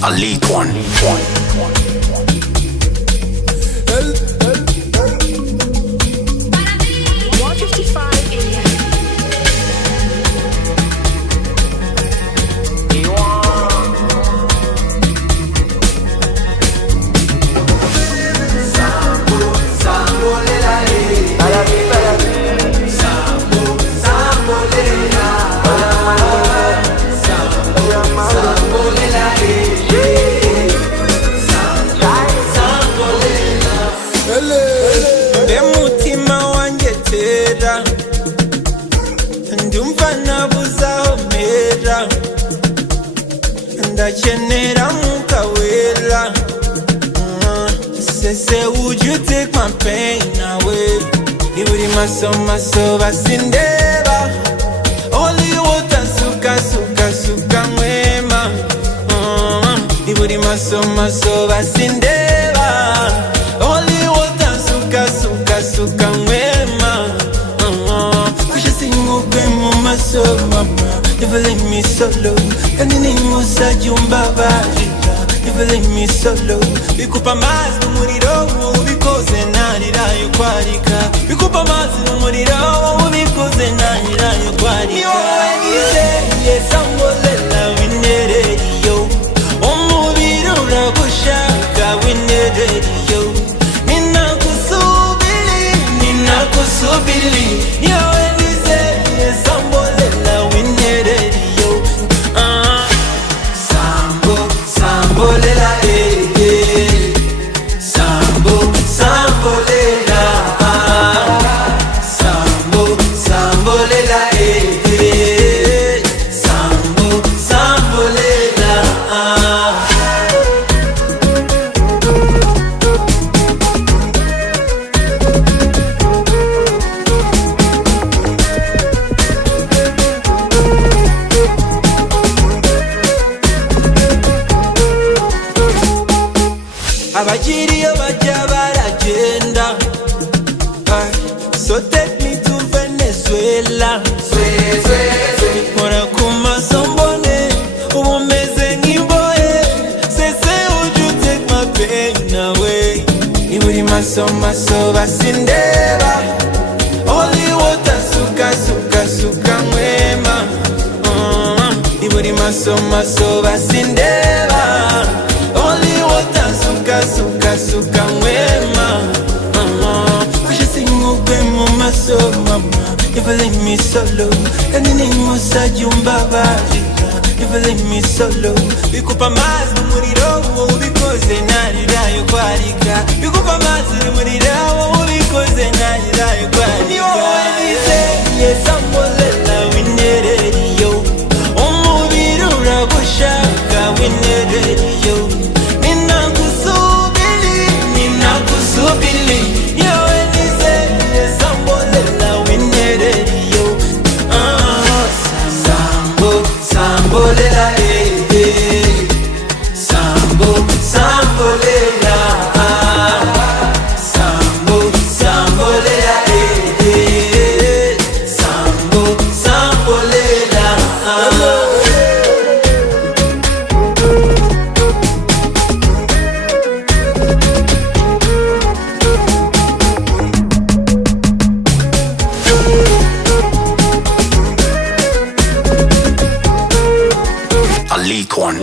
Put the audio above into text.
A lead one. 1:55 a.m. Mutima wanjye tera ndumva nabuzaho mpera ndakenera mwuka wera sese would you take my pain away niburi maso basindeba only water suka mwema niburi maso basindeba only water suka mwema kusha singugwe mu maso mama never leave me solo kanini musa jumba barira never leave me solo bikupa amazi n'umuriro ubikoze narirayo kwarika bikupa amazi n'umuriro ubikoze narirayo kwarika ni wowe nizeye Sambolela winereriyo umubiri uragushaka winereriyo ninakusubiri ni wowe nizeye Sambolela winereriyo Sambolela Sambolela Sambolela Sambolela abagiriyo bajya baragenda so take me to Venezuela nkora ku maso mbone ubu meze nk'imbohe sese would you take my pain away niburi maso basindeba only water suka mwema niburi maso basindeba only water suka mwema kusha singugwe mu maso mama never leave me solo kanini musa jumba barira never leave me solo bikupa amazi n'umuriro ubikoze narirayo kwarika bikupa amazi n'umuriro ubikoze narirayo kwarika ni wowe nizeye Sambolela winereriyo umubiri uragushaka winereriyo ninakusubiri ni wowe nizeye Sambolela winereriyo Sambolela Sambolela Sambolela Sambolela A lead one.